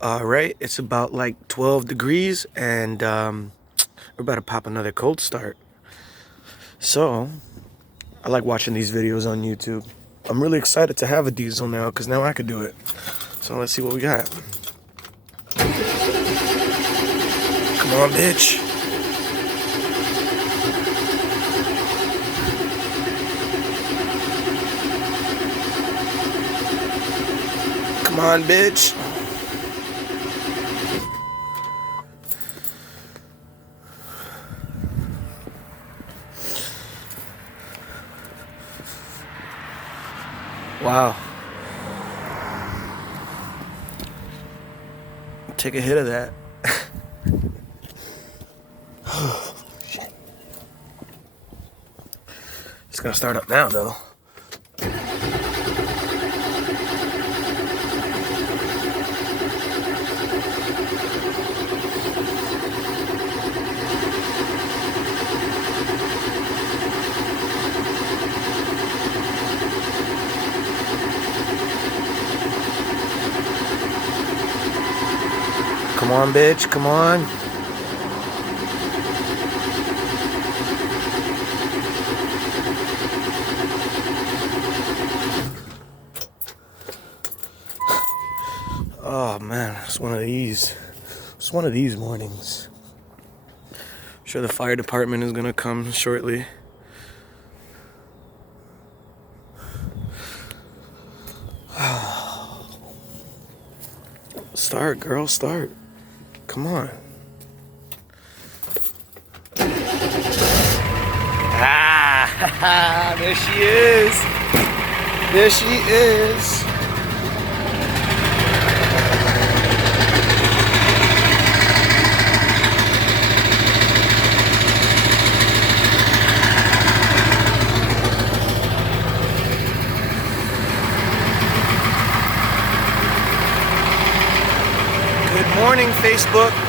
Alright, it's about like 12 degrees and we're about to pop another cold start. So, I like watching these videos on YouTube. I'm really excited to have a diesel now because now I could do it. So let's see what we got. Come on, bitch. Come on, bitch. Wow. Take a hit of that. Oh, shit. It's gonna start up now, though. Come on, bitch, come on. Oh man, it's one of these. It's one of these mornings. I'm sure the fire department is gonna come shortly. Start, girl, start. Come on. Ah, there she is. There she is. Good morning, Facebook.